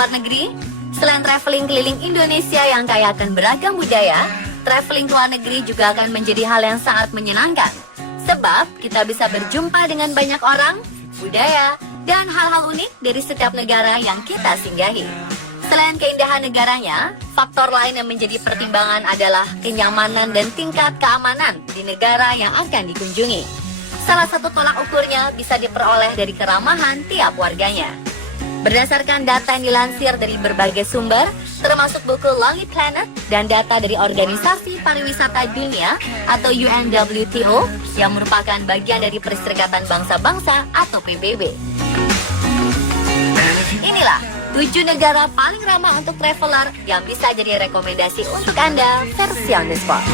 luar negeri? Selain traveling keliling Indonesia yang kaya akan beragam budaya, traveling ke luar negeri juga akan menjadi hal yang sangat menyenangkan. Sebab kita bisa berjumpa dengan banyak orang, budaya, dan hal-hal unik dari setiap negara yang kita singgahi. Selain keindahan negaranya, faktor lain yang menjadi pertimbangan adalah kenyamanan dan tingkat keamanan di negara yang akan dikunjungi. Salah satu tolak ukurnya bisa diperoleh dari keramahan tiap warganya. Berdasarkan data yang dilansir dari berbagai sumber, termasuk buku Lonely Planet dan data dari Organisasi Pariwisata Dunia atau UNWTO yang merupakan bagian dari Perserikatan Bangsa-Bangsa atau PBB. Inilah 7 negara paling ramah untuk traveler yang bisa jadi rekomendasi untuk Anda versi on the spot.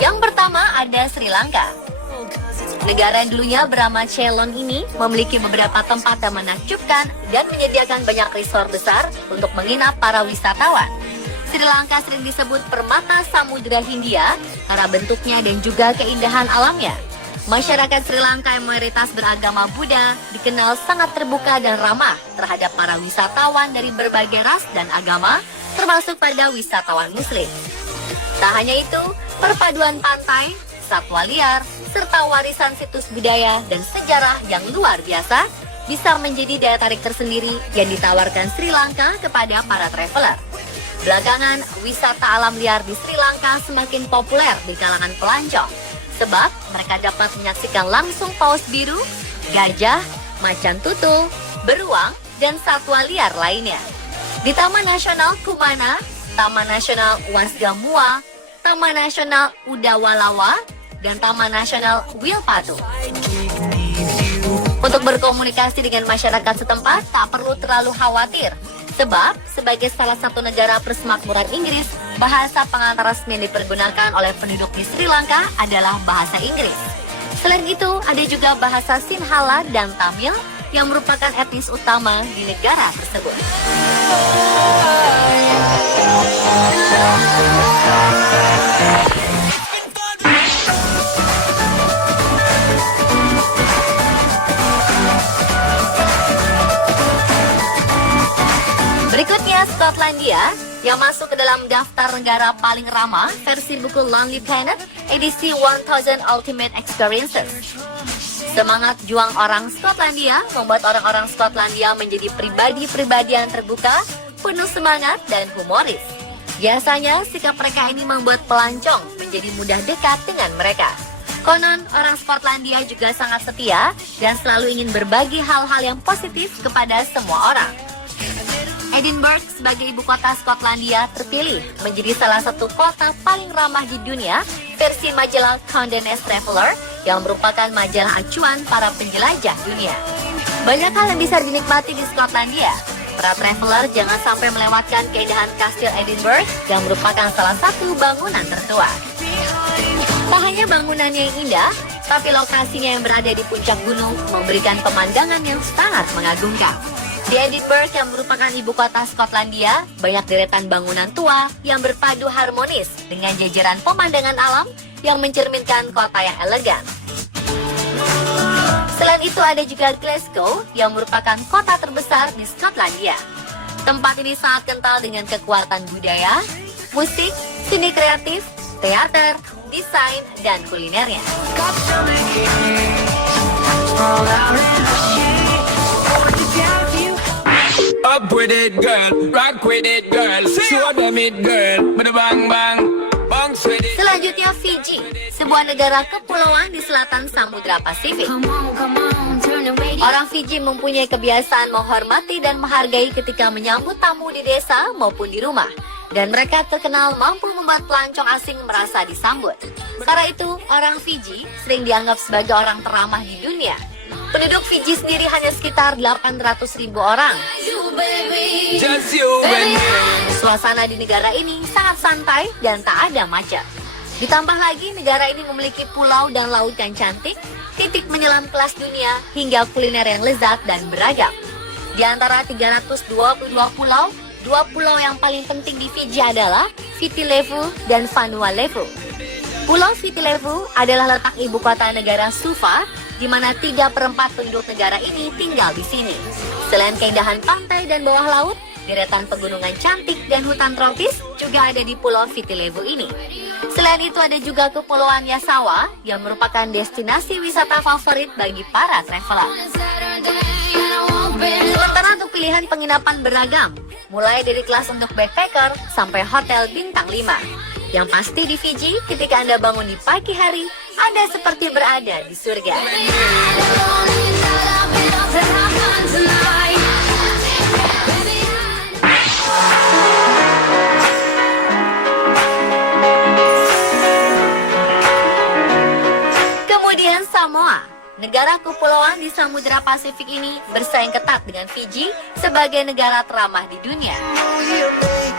Yang pertama ada Sri Lanka. Negara yang dulunya bernama Ceylon ini memiliki beberapa tempat yang menakjubkan dan menyediakan banyak resort besar untuk menginap para wisatawan. Sri Lanka sering disebut permata Samudra Hindia karena bentuknya dan juga keindahan alamnya. Masyarakat Sri Lanka yang mayoritas beragama Buddha dikenal sangat terbuka dan ramah terhadap para wisatawan dari berbagai ras dan agama, termasuk pada wisatawan Muslim. Tak hanya itu, perpaduan pantai, satwa liar, serta warisan situs budaya dan sejarah yang luar biasa bisa menjadi daya tarik tersendiri yang ditawarkan Sri Lanka kepada para traveler. Belakangan, wisata alam liar di Sri Lanka semakin populer di kalangan pelancong, sebab mereka dapat menyaksikan langsung paus biru, gajah, macan tutul, beruang, dan satwa liar lainnya. Di Taman Nasional Kumana, Taman Nasional Wasgamua, Taman Nasional Udawalawa, dan Taman Nasional Wilpatu. Untuk berkomunikasi dengan masyarakat setempat tak perlu terlalu khawatir, sebab sebagai salah satu negara persemakmuran Inggris, bahasa pengantar resmi yang dipergunakan oleh penduduk di Sri Lanka adalah bahasa Inggris. Selain itu, ada juga bahasa Sinhala dan Tamil yang merupakan etnis utama di negara tersebut. Berikutnya Skotlandia yang masuk ke dalam daftar negara paling ramah versi buku Lonely Planet edisi 1000 Ultimate Experiences. Semangat juang orang Skotlandia membuat orang-orang Skotlandia menjadi pribadi-pribadi yang terbuka, penuh semangat dan humoris. Biasanya sikap mereka ini membuat pelancong menjadi mudah dekat dengan mereka. Konon orang Skotlandia juga sangat setia dan selalu ingin berbagi hal-hal yang positif kepada semua orang. Edinburgh sebagai ibu kota Skotlandia terpilih menjadi salah satu kota paling ramah di dunia versi majalah Condé Nast Traveler yang merupakan majalah acuan para penjelajah dunia. Banyak hal yang bisa dinikmati di Skotlandia. Para traveler jangan sampai melewatkan keindahan Kastil Edinburgh yang merupakan salah satu bangunan tertua. Tak hanya bangunannya yang indah, tapi lokasinya yang berada di puncak gunung memberikan pemandangan yang sangat mengagumkan. Di Edinburgh yang merupakan ibu kota Skotlandia, banyak deretan bangunan tua yang berpadu harmonis dengan jajaran pemandangan alam yang mencerminkan kota yang elegan. Selain itu ada juga Glasgow yang merupakan kota terbesar di Skotlandia. Tempat ini sangat kental dengan kekuatan budaya, musik, seni kreatif, teater, desain, dan kulinernya. Up with it, girl. Rock with it, girl. Show them it, girl. Bada bang bang. Bounce with it. Selanjutnya Fiji, sebuah negara kepulauan di selatan Samudra Pasifik. Orang Fiji mempunyai kebiasaan menghormati dan menghargai ketika menyambut tamu di desa maupun di rumah. Dan mereka terkenal mampu membuat pelancong asing merasa disambut. Karena itu, orang Fiji sering dianggap sebagai orang teramah di dunia. Penduduk Fiji sendiri hanya sekitar 800.000 orang. Just you and me. Suasana di negara ini sangat santai dan tak ada macet. Ditambah lagi, negara ini memiliki pulau dan laut yang cantik, titik menyelam kelas dunia, hingga kuliner yang lezat dan beragam. Di antara 322 pulau, dua pulau yang paling penting di Fiji adalah Viti Levu dan Vanua Levu. Pulau Viti Levu adalah letak ibu kota negara Suva, di mana 3/4 penduduk negara ini tinggal di sini. Selain keindahan pantai dan bawah laut, deretan pegunungan cantik dan hutan tropis juga ada di Pulau Viti Levu ini. Selain itu ada juga Kepulauan Yasawa yang merupakan destinasi wisata favorit bagi para traveler. Sementara untuk pilihan penginapan beragam, mulai dari kelas untuk backpacker sampai hotel bintang 5. Yang pasti di Fiji, ketika Anda bangun di pagi hari, Anda seperti berada di surga. Kemudian Samoa, negara kepulauan di Samudra Pasifik ini bersaing ketat dengan Fiji sebagai negara teramah di dunia.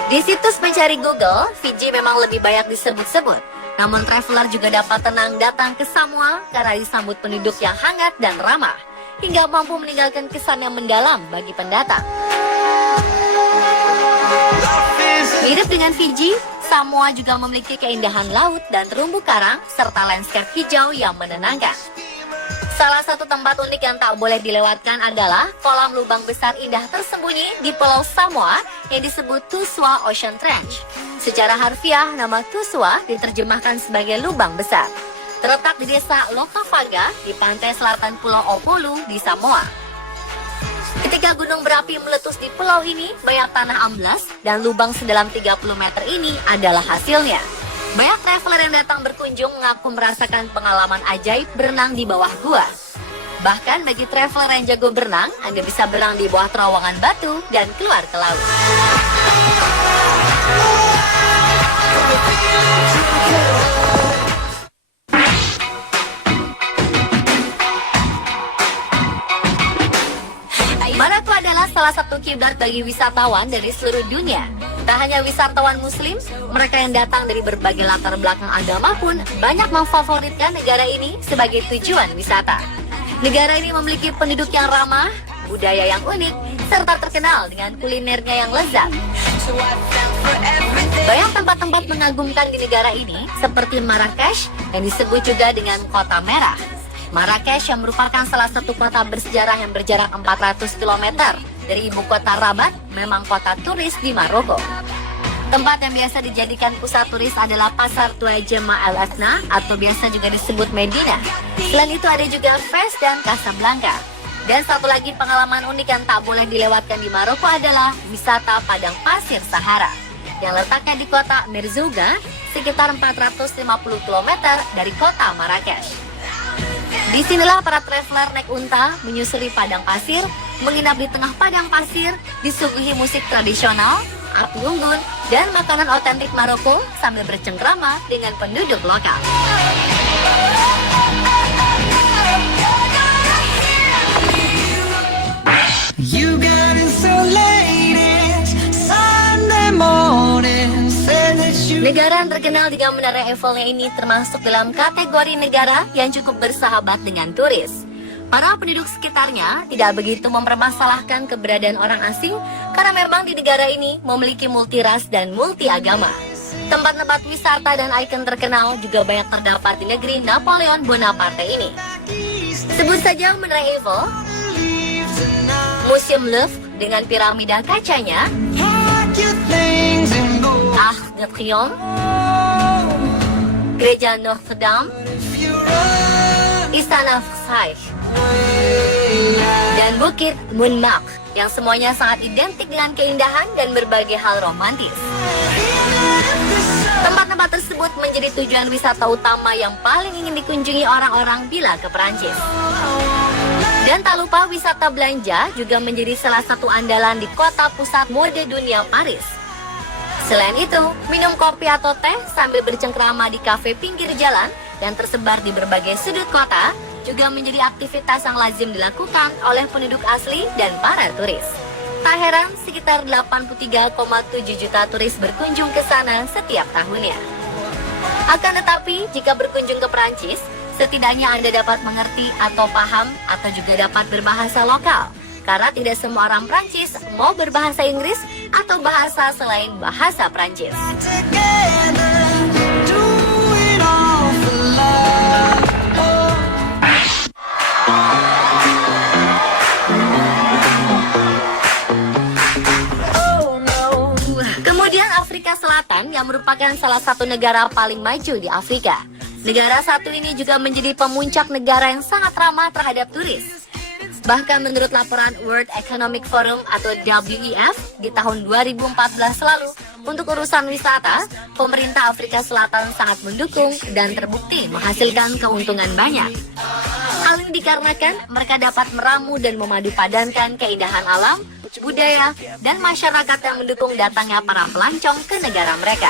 Di situs pencari Google, Fiji memang lebih banyak disebut-sebut. Namun traveler juga dapat tenang datang ke Samoa karena disambut penduduk yang hangat dan ramah, hingga mampu meninggalkan kesan yang mendalam bagi pendatang. Mirip dengan Fiji, Samoa juga memiliki keindahan laut dan terumbu karang serta landscape hijau yang menenangkan. Salah satu tempat unik yang tak boleh dilewatkan adalah kolam lubang besar indah tersembunyi di Pulau Samoa yang disebut Tusua Ocean Trench. Secara harfiah, nama Tusua diterjemahkan sebagai lubang besar. Terletak di desa Lokavaga di pantai selatan Pulau Opolu di Samoa. Ketika gunung berapi meletus di pulau ini, banyak tanah amblas dan lubang sedalam 30 meter ini adalah hasilnya. Banyak traveler yang datang berkunjung mengaku merasakan pengalaman ajaib berenang di bawah gua. Bahkan bagi traveler yang jago berenang, Anda bisa berenang di bawah terowongan batu dan keluar ke laut. Manado adalah salah satu kiblat bagi wisatawan dari seluruh dunia. Tak hanya wisatawan muslim, mereka yang datang dari berbagai latar belakang agama pun banyak memfavoritkan negara ini sebagai tujuan wisata. Negara ini memiliki penduduk yang ramah, budaya yang unik, serta terkenal dengan kulinernya yang lezat. Banyak tempat-tempat mengagumkan di negara ini, seperti Marrakesh yang disebut juga dengan Kota Merah. Marrakesh yang merupakan salah satu kota bersejarah yang berjarak 400 km dari ibu kota Rabat, memang kota turis di Maroko. Tempat yang biasa dijadikan pusat turis adalah Pasar Tua Jema El Asna atau biasa juga disebut Medina. Selain itu ada juga Fez dan Casablanca. Dan satu lagi pengalaman unik yang tak boleh dilewatkan di Maroko adalah wisata padang pasir Sahara yang letaknya di kota Merzouga, sekitar 450 km dari kota Marrakesh. Disinilah para traveler naik unta, menyusuri padang pasir, menginap di tengah padang pasir, disuguhi musik tradisional, api unggun, dan makanan otentik Maroko sambil bercengkrama dengan penduduk lokal. You got it so late, it's Sunday morning. Said that you Negara yang terkenal dengan Menara Eiffelnya ini termasuk dalam kategori negara yang cukup bersahabat dengan turis. Para penduduk sekitarnya tidak begitu mempermasalahkan keberadaan orang asing karena memang di negara ini memiliki multiras dan multi agama. Tempat-tempat wisata dan ikon terkenal juga banyak terdapat di negeri Napoleon Bonaparte ini. Sebut saja Menara Eiffel, Museum Louvre dengan piramida kacanya, pack your things and go. Arc de Triomphe, Gereja Notre Dame, If you run Istana Versailles, dan Bukit Montmartre yang semuanya sangat identik dengan keindahan dan berbagai hal romantis. Tempat-tempat tersebut menjadi tujuan wisata utama yang paling ingin dikunjungi orang-orang bila ke Perancis. Dan tak lupa wisata belanja juga menjadi salah satu andalan di kota pusat mode dunia Paris. Selain itu, minum kopi atau teh sambil bercengkrama di kafe pinggir jalan yang tersebar di berbagai sudut kota juga menjadi aktivitas yang lazim dilakukan oleh penduduk asli dan para turis. Tak heran, sekitar 83,7 juta turis berkunjung ke sana setiap tahunnya. Akan tetapi, jika berkunjung ke Perancis, setidaknya Anda dapat mengerti atau paham atau juga dapat berbahasa lokal. karena tidak semua orang Prancis mau berbahasa Inggris atau bahasa selain bahasa Prancis. Kemudian Afrika Selatan yang merupakan salah satu negara paling maju di Afrika. Negara satu ini juga menjadi pemuncak negara yang sangat ramah terhadap turis. Bahkan menurut laporan World Economic Forum atau WEF di tahun 2014 lalu, untuk urusan wisata, pemerintah Afrika Selatan sangat mendukung dan terbukti menghasilkan keuntungan banyak. Hal ini dikarenakan mereka dapat meramu dan memadupadankan keindahan alam, budaya, dan masyarakat yang mendukung datangnya para pelancong ke negara mereka.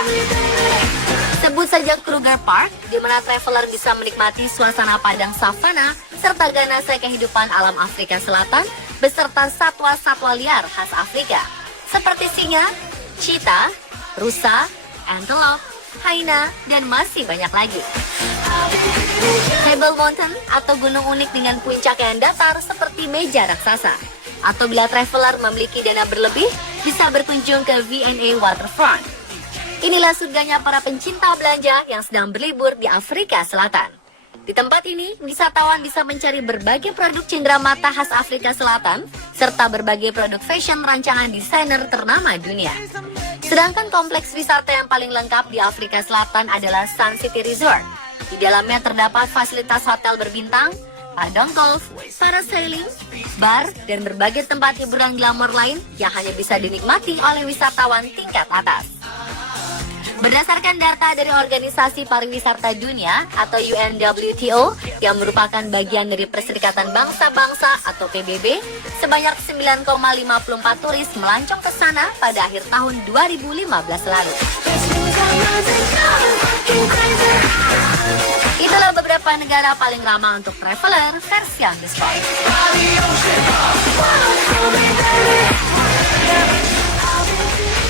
Sebut saja Kruger Park, di mana traveler bisa menikmati suasana padang savana serta ganasnya kehidupan alam Afrika Selatan beserta satwa-satwa liar khas Afrika, seperti singa, cheetah, rusa, antelope, hyena, dan masih banyak lagi. Table Mountain atau gunung unik dengan puncak yang datar seperti meja raksasa. Atau bila traveler memiliki dana berlebih, bisa berkunjung ke V&A Waterfront. Inilah surganya para pencinta belanja yang sedang berlibur di Afrika Selatan. Di tempat ini, wisatawan bisa mencari berbagai produk cenderamata khas Afrika Selatan, serta berbagai produk fashion rancangan desainer ternama dunia. Sedangkan kompleks wisata yang paling lengkap di Afrika Selatan adalah Sun City Resort. Di dalamnya terdapat fasilitas hotel berbintang, padang golf, parasailing, bar, dan berbagai tempat hiburan glamor lain yang hanya bisa dinikmati oleh wisatawan tingkat atas. Berdasarkan data dari Organisasi Pariwisata Dunia atau UNWTO yang merupakan bagian dari Perserikatan Bangsa-Bangsa atau PBB, sebanyak 9,54 turis melancong ke sana pada akhir tahun 2015 lalu. Itulah beberapa negara paling ramah untuk traveler versi Undisport.